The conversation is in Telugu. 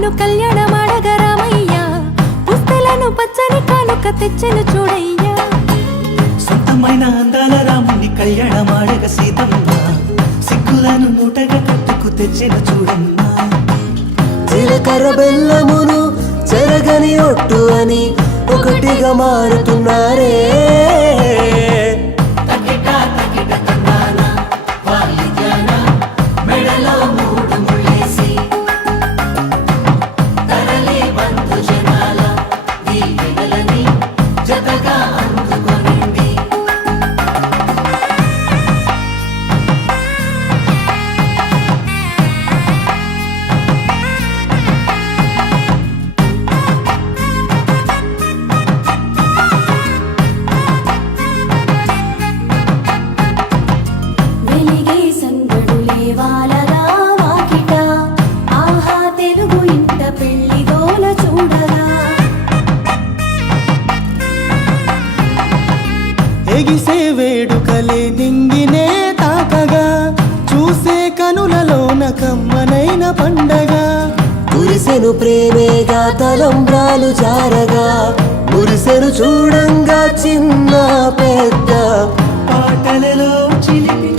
సిక్కులను కళ్యాణమాడగరామయ్య పుస్తలను పచ్చని కానుక తెచ్చెను చూడయ్యా సొంతమైన అందాల రాముని కళ్యాణమాడగ సీతమ్మ సిక్కులను మూటగా కట్టుకు తెచ్చెను చూడమ్మా జీలకర్ర బెల్లమును చెరగని ఒట్టు అని ఒకటిగా మారుతున్నారే ఎగిసే వేడుకలే నింగినే తాకగా చూసే కనులలోన కమ్మనైన పండగ కురిసెను ప్రేమేగా తలంబ్రాలు జారగా మురిసెను చూడంగా చిన్న పెద్ద పాటలలో చిలిపి